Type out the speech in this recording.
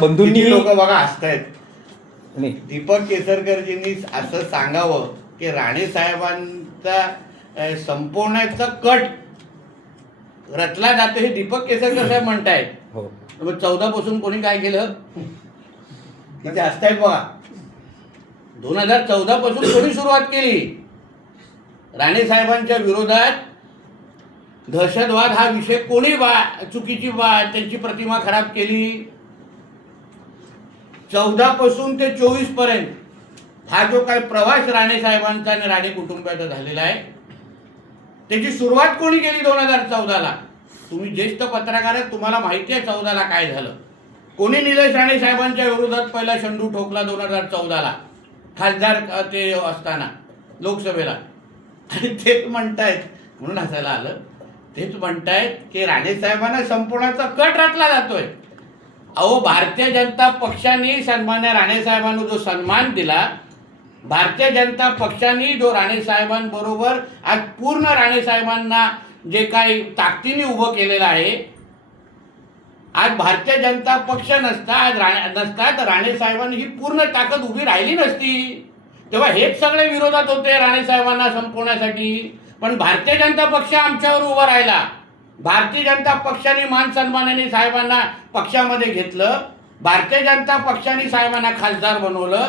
बंधूंनी लोक बघा हसतायत. नाही, दीपक केसरकरजींनी असं सांगावं की राणे साहेबांचा संपवण्याचा कट रचला जातो हे दीपक केसरकर साहेब म्हणतायत. हो, मग 14 पासून कोणी काय केलं तिथे हसतायत बघा. 2014 पासून कोणी सुरुवात केली राणे साहेबांच्या विरोधात दहशतवाद हा विषय कोणी चुकीची त्यांची प्रतिमा खराब केली. 14 पासून ते 24 पर्यंत हा जो काही प्रवास राणे साहेबांचा आणि राणे कुटुंबाचा झालेला आहे त्याची सुरुवात कोणी केली 2014ला. तुम्ही ज्येष्ठ पत्रकार आहेत, तुम्हाला माहिती आहे 14ला काय झालं. कोणी निलेश राणे साहेबांच्या विरोधात पहिला शंडू ठोकला 2014ला खासदार ते असताना लोकसभेला. आणि तेच म्हणतायत, म्हणून हसायला आलं, तेच म्हणतायत की राणे साहेबांना संपवण्याचा कट रचला जातोय. अहो, भारतीय जनता पक्षाने सन्मान्य राणे साहेबांना जो सन्मान दिला, भारतीय जनता पक्षाने जो राणे साहेबांबरोबर आज पूर्ण राणे साहेबांना जे काही ताकदीने उभं केलेलं आहे, आज भारतीय जनता पक्ष नसता तर राणे साहेबांनी ही पूर्ण ताकद उभी राहिली नसती. तेव्हा हेच सगळे विरोधात होते राणे साहेबांना संपवण्यासाठी. पण भारतीय जनता पक्ष आमच्यावर उभा राहिला. भारतीय जनता पक्षाने मान सन्मानाने साहेबांना पक्षामध्ये घेतलं. भारतीय जनता पक्षाने साहेबांना खासदार बनवलं.